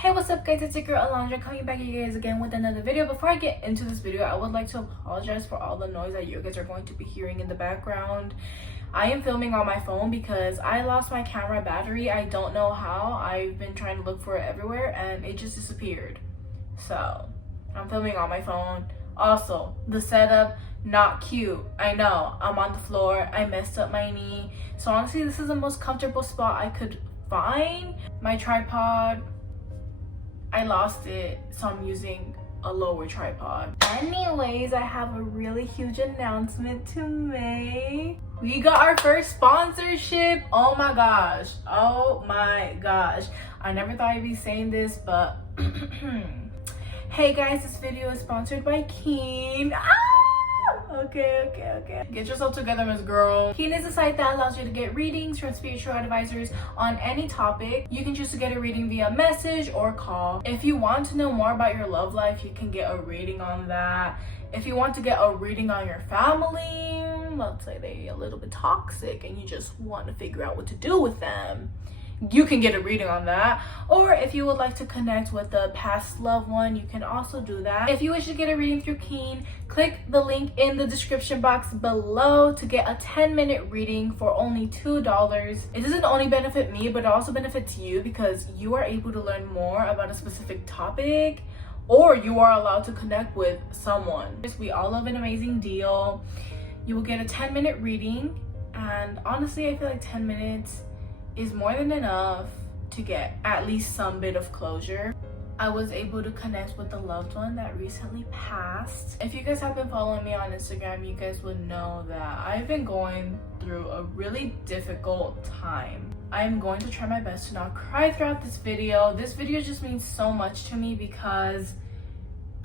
Hey, what's up guys, it's your girl Alondra coming back at you guys again with another video. Before I get into this video, I would like to apologize for all the noise that you guys are going to be hearing in the background. I am filming on my phone because I lost my camera battery. I don't know how. I've been trying to look for it everywhere and it just disappeared. So I'm filming on my phone. Also, the setup, not cute. I know, I'm on the floor. I messed up my knee. So honestly, this is the most comfortable spot I could find. My tripod, I lost it, so I'm using a lower tripod. Anyways, I have a really huge announcement to make. We got our first sponsorship. Oh my gosh. I never thought I'd be saying this, but hey guys, this video is sponsored by Keen. Okay. Get yourself together, Miss Girl. Keen is a site that allows you to get readings from spiritual advisors on any topic. You can choose to get a reading via message or call. If you want to know more about your love life, you can get a reading on that. If you want to get a reading on your family, let's say they're a little bit toxic and you just want to figure out what to do with them, you can get a reading on that. Or if you would like to connect with a past loved one, you can also do that. If you wish to get a reading through Keen, click the link in the description box below to get a 10-minute reading for only $2. It doesn't only benefit me, but it also benefits you because you are able to learn more about a specific topic, or you are allowed to connect with someone. We all love an amazing deal. You will get a 10-minute reading, and honestly, I feel like 10 minutes is more than enough to get at least some bit of closure. I was able to connect with a loved one that recently passed. If you guys have been following me on Instagram, you guys would know that I've been going through a really difficult time. I am going to try my best to not cry throughout this video. This video just means so much to me because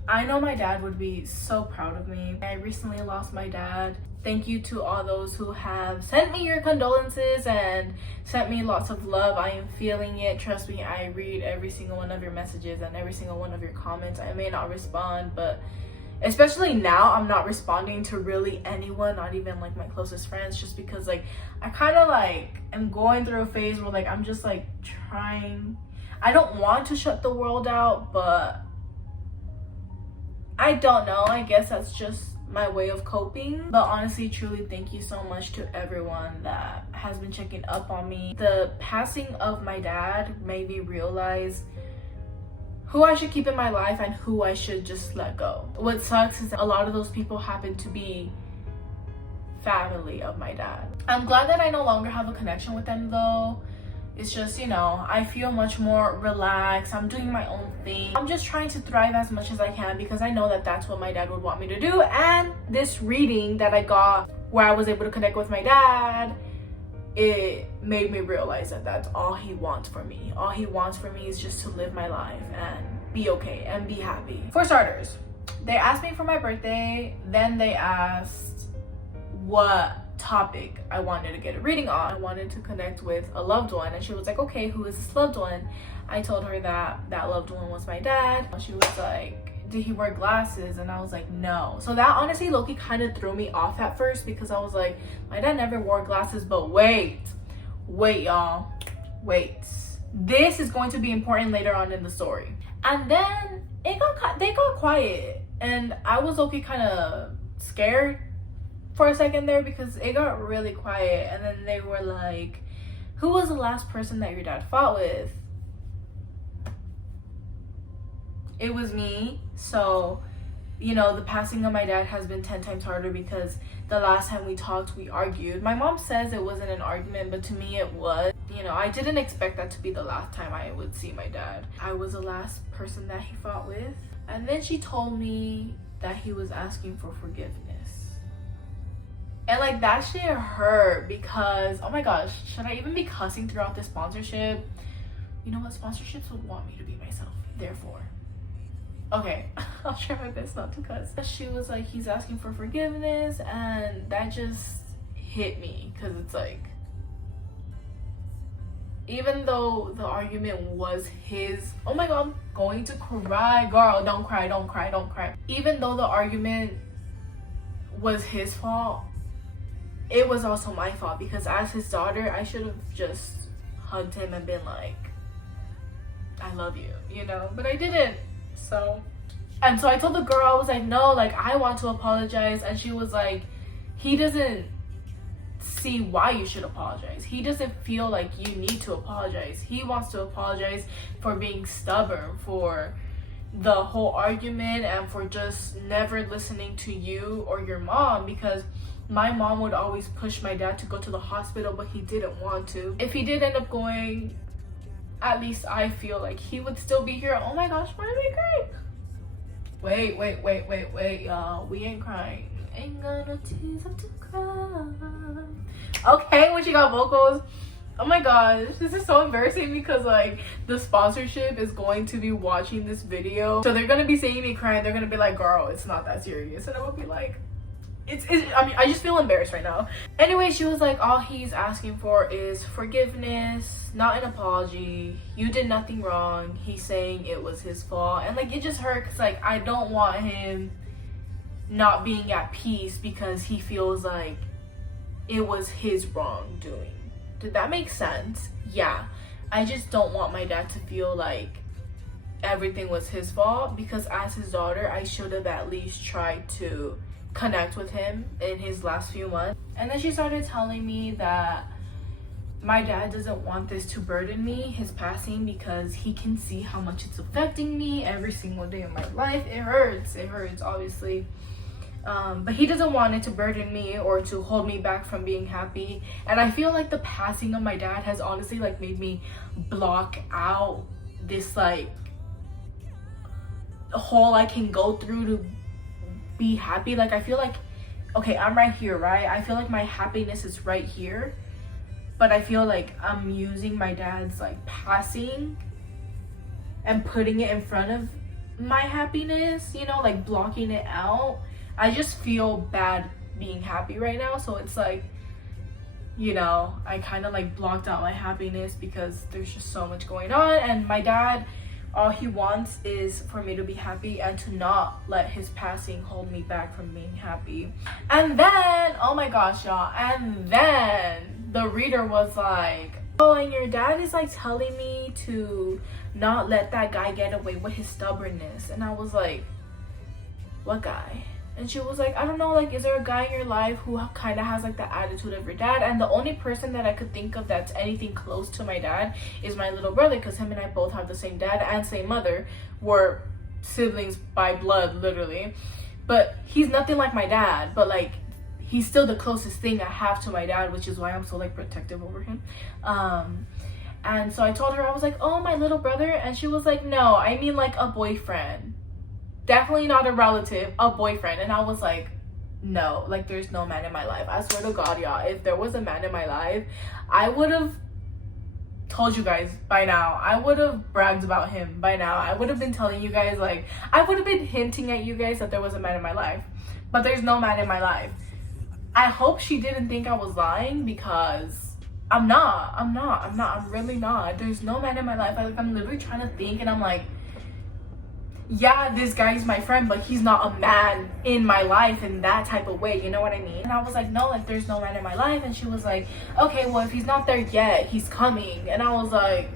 I know my dad would be so proud of me. I recently lost my dad. Thank you to all those who have sent me your condolences and sent me lots of love. I am feeling it. Trust me, I read every single one of your messages and every single one of your comments. I may not respond, but especially now, I'm not responding to really anyone, not even like my closest friends, just because like I kind of like am going through a phase where like I'm just like trying. I don't want to shut the world out, but I don't know. I guess that's just my way of coping. But honestly, truly, thank you so much to everyone that has been checking up on me. The passing of my dad made me realize who I should keep in my life and who I should just let go. What sucks is that a lot of those people happen to be family of my dad. I'm glad that I no longer have a connection with them though. It's just, you know, I feel much more relaxed. I'm doing my own thing. I'm just trying to thrive as much as I can because I know that that's what my dad would want me to do. And this reading that I got where I was able to connect with my dad, it made me realize that that's all he wants for me. All he wants for me is just to live my life and be okay and be happy. For starters, they asked me for my birthday. Then they asked what topic I wanted to get a reading on. I wanted to connect with a loved one, and she was like, okay, who is this loved one? I told her that that loved one was my dad. She was like, did he wear glasses? And I was like, no. So that honestly low-key kind of threw me off at first because I was like, my dad never wore glasses. But wait y'all, wait, this is going to be important later on in the story. And then they got quiet, and I was low-key kind of scared for a second there because it got really quiet. And then they were like, who was the last person that your dad fought with? It was me. So, you know, the passing of my dad has been 10 times harder because the last time we talked, we argued. My mom says it wasn't an argument, but to me it was. You know, I didn't expect that to be the last time I would see my dad. I was the last person that he fought with. And then she told me that he was asking for forgiveness. And like that shit hurt because, oh my gosh, should I even be cussing throughout this sponsorship? You know what? Sponsorships would want me to be myself, therefore. Okay, I'll try my best not to cuss. She was like, he's asking for forgiveness, and that just hit me because it's like, even though the argument was his, oh my god, I'm going to cry. Girl, don't cry. Even though the argument was his fault, it was also my fault because as his daughter, I should have just hugged him and been like, I love you, you know, but I didn't. So, and so I told the girl, I was like, no, like, I want to apologize. And she was like, he doesn't see why you should apologize. He doesn't feel like you need to apologize. He wants to apologize for being stubborn, for the whole argument, and for just never listening to you or your mom, because my mom would always push my dad to go to the hospital, but he didn't want to. If he did end up going, at least I feel like he would still be here. Oh my gosh, why are we crying? Wait, y'all. We ain't crying. Ain't gonna tears up to cry. Okay, when she got vocals. Oh my gosh, this is so embarrassing because like the sponsorship is going to be watching this video. So they're gonna be seeing me crying. They're gonna be like, girl, it's not that serious. And I would be like, I mean, I just feel embarrassed right now. Anyway, she was like, all he's asking for is forgiveness, not an apology. You did nothing wrong. He's saying it was his fault. And like, it just hurt because like, I don't want him not being at peace because he feels like it was his wrongdoing. Did that make sense? Yeah. I just don't want my dad to feel like everything was his fault, because as his daughter, I should have at least tried to connect with him in his last few months. And then she started telling me that my dad doesn't want this to burden me, his passing, because he can see how much it's affecting me every single day of my life. It hurts, obviously. But he doesn't want it to burden me or to hold me back from being happy. And I feel like the passing of my dad has honestly like made me block out this like hole I can go through to be happy. Like I feel like, okay, I'm right here, right? I feel like my happiness is right here, but I feel like I'm using my dad's like passing and putting it in front of my happiness, you know, like blocking it out. I just feel bad being happy right now. So it's like, you know, I kind of like blocked out my happiness because there's just so much going on. And my dad, all he wants is for me to be happy and to not let his passing hold me back from being happy. And then, oh my gosh, y'all, and then the reader was like, oh, and your dad is like telling me to not let that guy get away with his stubbornness. And I was like, what guy? And she was like, I don't know, like, is there a guy in your life who kind of has like the attitude of your dad? And the only person that I could think of that's anything close to my dad is my little brother, because him and I both have the same dad and same mother. We're siblings by blood, literally. But he's nothing like my dad, but like he's still the closest thing I have to my dad, which is why I'm so like protective over him. And so I told her, I was like, oh, my little brother. And she was like, no, I mean like a boyfriend. Definitely not a relative, a boyfriend. And I was like, no, like there's no man in my life. I swear to God, y'all, if there was a man in my life, I would have told you guys by now. I would have bragged about him by now. I would have been telling you guys, like, I would have been hinting at you guys that there was a man in my life. But there's no man in my life. I hope she didn't think I was lying, because I'm really not. There's no man in my life. I'm literally trying to think, and I'm like, yeah, this guy's my friend, but he's not a man in my life in that type of way, you know what I mean? And I was like, no, like there's no man in my life. And she was like, okay, well, if he's not there yet, he's coming. And I was like,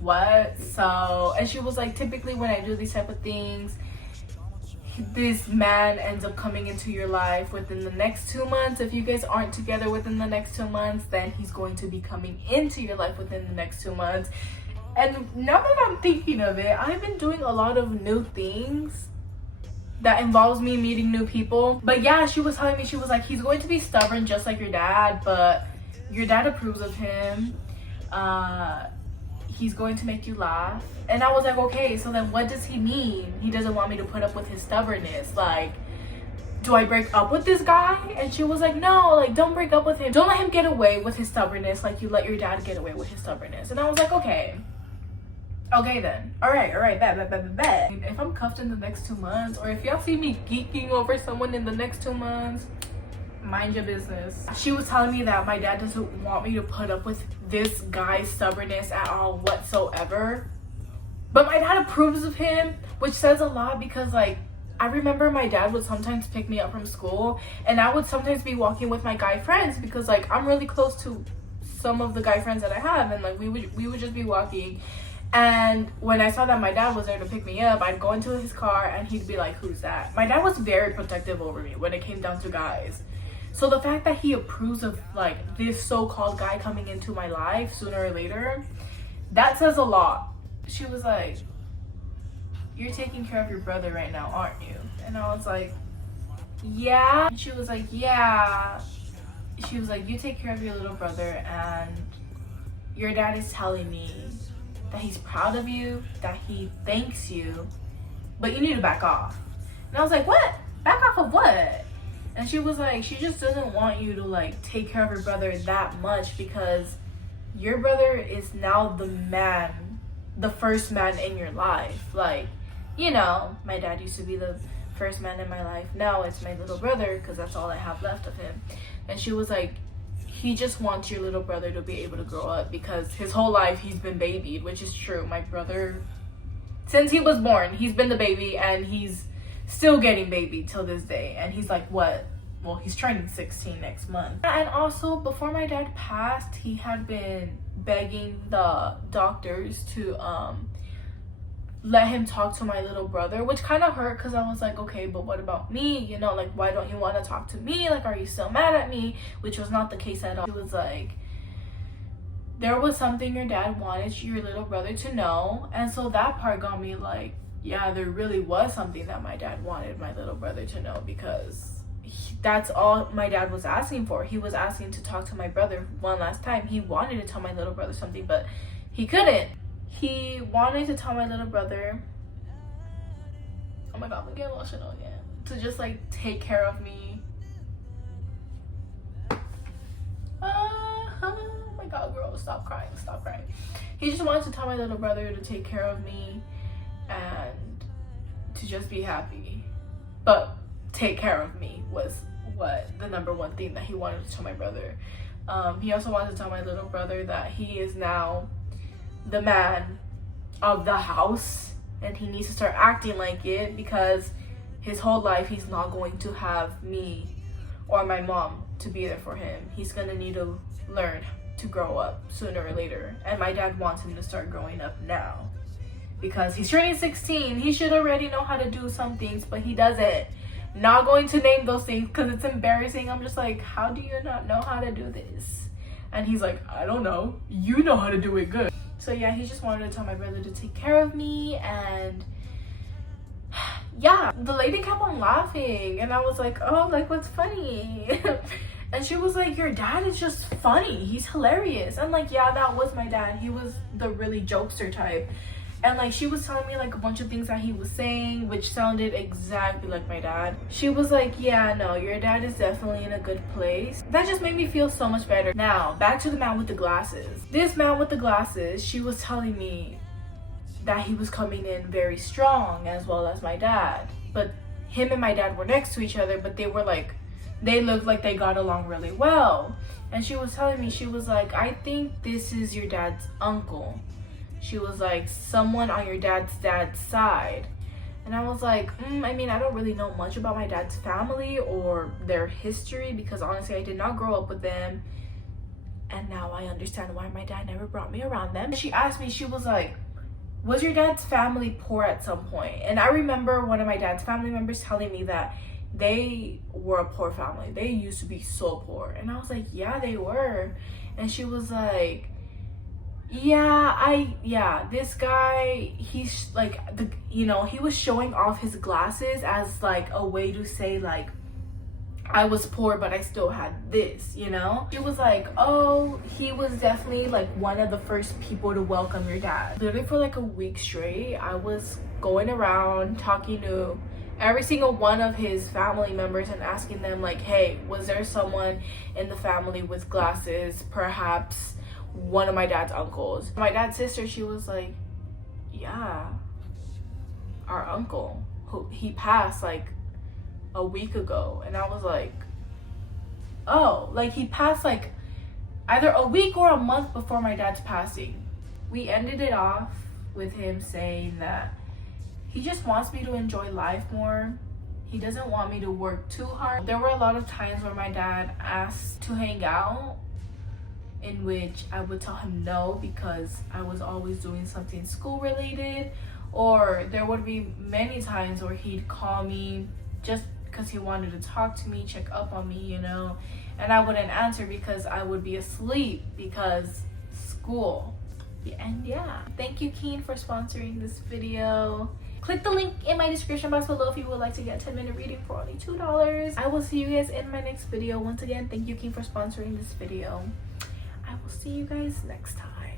what? So, and she was like, typically when I do these type of things, this man ends up coming into your life within the next 2 months. If you guys aren't together within the next 2 months, then he's going to be coming into your life within the next 2 months. And now that I'm thinking of it, I've been doing a lot of new things that involves me meeting new people. But yeah, she was telling me, she was like, he's going to be stubborn just like your dad, but your dad approves of him. He's going to make you laugh. And I was like, okay, so then what does he mean? He doesn't want me to put up with his stubbornness. Like, do I break up with this guy? And she was like, no, like, don't break up with him. Don't let him get away with his stubbornness like you let your dad get away with his stubbornness. And I was like, okay then, all right, bet. If I'm cuffed in the next 2 months, or if y'all see me geeking over someone in the next 2 months, mind your business. She was telling me that my dad doesn't want me to put up with this guy's stubbornness at all whatsoever, but my dad approves of him, which says a lot, because like I remember my dad would sometimes pick me up from school, and I would sometimes be walking with my guy friends, because like I'm really close to some of the guy friends that I have, and like we would just be walking. And when I saw that my dad was there to pick me up, I'd go into his car and he'd be like, who's that? My dad was very protective over me when it came down to guys. So the fact that he approves of like this so-called guy coming into my life sooner or later, that says a lot. She was like, you're taking care of your brother right now, aren't you? And I was like, yeah. And she was like, yeah. She was like, you take care of your little brother, and your dad is telling me that he's proud of you, that he thanks you, but you need to back off. And I was like, what? Back off of what? And she was like, she just doesn't want you to like take care of your brother that much, because your brother is now the man, the first man in your life. Like, you know, my dad used to be the first man in my life. Now it's my little brother, because that's all I have left of him. And she was like, he just wants your little brother to be able to grow up, because his whole life he's been babied, which is true. My brother, since he was born, he's been the baby, and he's still getting babied till this day. And he's like, what? Well, he's turning 16 next month. And also, before my dad passed, he had been begging the doctors to let him talk to my little brother, which kind of hurt, because I was like, okay, but what about me? You know, like, why don't you want to talk to me? Like, are you still mad at me? Which was not the case at all. He was like, there was something your dad wanted your little brother to know. And so that part got me like, yeah, there really was something that my dad wanted my little brother to know, because that's all my dad was asking for. He was asking to talk to my brother one last time. He wanted to tell my little brother something, but he couldn't. He wanted to tell my little brother, oh my god, I'm getting emotional again, to just like take care of me. Oh my god, girl, stop crying, stop crying. He just wanted to tell my little brother to take care of me and to just be happy. But take care of me was what the number one thing that he wanted to tell my brother. He also wanted to tell my little brother that he is now the man of the house, and he needs to start acting like it, because his whole life he's not going to have me or my mom to be there for him. He's gonna need to learn to grow up sooner or later, and my dad wants him to start growing up now, because he's turning 16. He should already know how to do some things, but he doesn't. Not going to name those things because it's embarrassing. I'm just like, how do you not know how to do this? And he's like, I don't know, you know how to do it good. So yeah, he just wanted to tell my brother to take care of me. And yeah, the lady kept on laughing, and I was like, oh, like, what's funny? And she was like, your dad is just funny, he's hilarious. I'm like, yeah, that was my dad. He was the really jokester type. And like, she was telling me like a bunch of things that he was saying, which sounded exactly like my dad. She was like, yeah, no, your dad is definitely in a good place. That just made me feel so much better. Now, back to the man with the glasses. This man with the glasses, she was telling me that he was coming in very strong, as well as my dad. But him and my dad were next to each other, but they were like, they looked like they got along really well. And she was telling me, she was like, I think this is your dad's uncle. She was like, someone on your dad's side. And I was like, I mean, I don't really know much about my dad's family or their history, because honestly, I did not grow up with them. And now I understand why my dad never brought me around them. She asked me, she was like, was your dad's family poor at some point? And I remember one of my dad's family members telling me that they were a poor family. They used to be so poor. And I was like, yeah, they were. And she was like, yeah, this guy, he's like, he was showing off his glasses as like a way to say like, I was poor, but I still had this, you know? She was like, oh, he was definitely like one of the first people to welcome your dad. Literally for like a week straight, I was going around talking to every single one of his family members and asking them like, hey, was there someone in the family with glasses, perhaps one of my dad's uncles? My dad's sister, she was like, yeah, our uncle, who he passed like a week ago. And I was like, oh, like he passed like either a week or a month before my dad's passing. We ended it off with him saying that he just wants me to enjoy life more. He doesn't want me to work too hard. There were a lot of times where my dad asked to hang out, in which I would tell him no because I was always doing something school related, or there would be many times where he'd call me just because he wanted to talk to me, check up on me, you know, and I wouldn't answer because I would be asleep because school. And yeah, thank you Keen for sponsoring this video. Click the link in my description box below if you would like to get a 10-minute reading for only $2. I will see you guys in my next video. Once again, thank you Keen for sponsoring this video. I will see you guys next time.